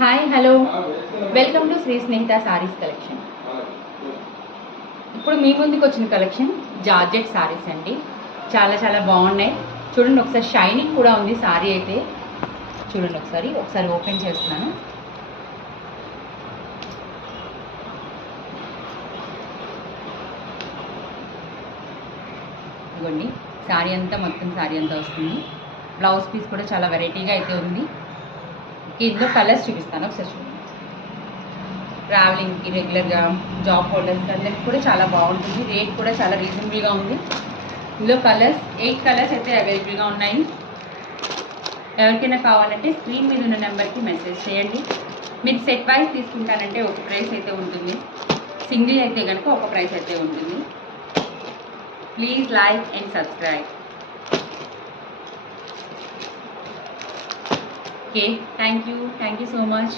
Hi hello welcome to Shri Snehitha Sarees collection. ఇప్పుడు మీ ముందుకు వచ్చిన కలెక్షన్ జార్జెట్ సారీస్ అండి. చాలా చాలా బాగున్నాయి. చూడండి, ఒకసారి షైనింగ్ కూడా ఉంది సారీ అయితే. చూడండి, ఒకసారి ఓపెన్ చేస్తున్నాను. ఇదిగోండి, మొత్తం సారీ అంతా వస్తుంది. బ్లౌజ్ పీస్ కూడా చాలా వెరైటీగా అయితే ఉంది. ఇందులో కలర్స్ చూపిస్తాను, ఒకసారి చూడండి. ట్రావెలింగ్కి, రెగ్యులర్గా జాబ్ హోల్డర్స్ అందరికి కూడా చాలా బాగుంటుంది. రేట్ కూడా చాలా రీజనబుల్గా ఉంది. ఇందులో 8 కలర్స్ అయితే అవైలబుల్గా ఉన్నాయి. ఎవరికైనా కావాలంటే స్క్రీన్ మీద ఉన్న నెంబర్కి మెసేజ్ చేయండి. మీరు సెట్ వైజ్ తీసుకుంటానంటే ఒక ప్రైస్ అయితే ఉంటుంది, సింగిల్ అయితే కనుక ఒక ప్రైస్ అయితే ఉంటుంది. Please like and subscribe. Okay, thank you so much.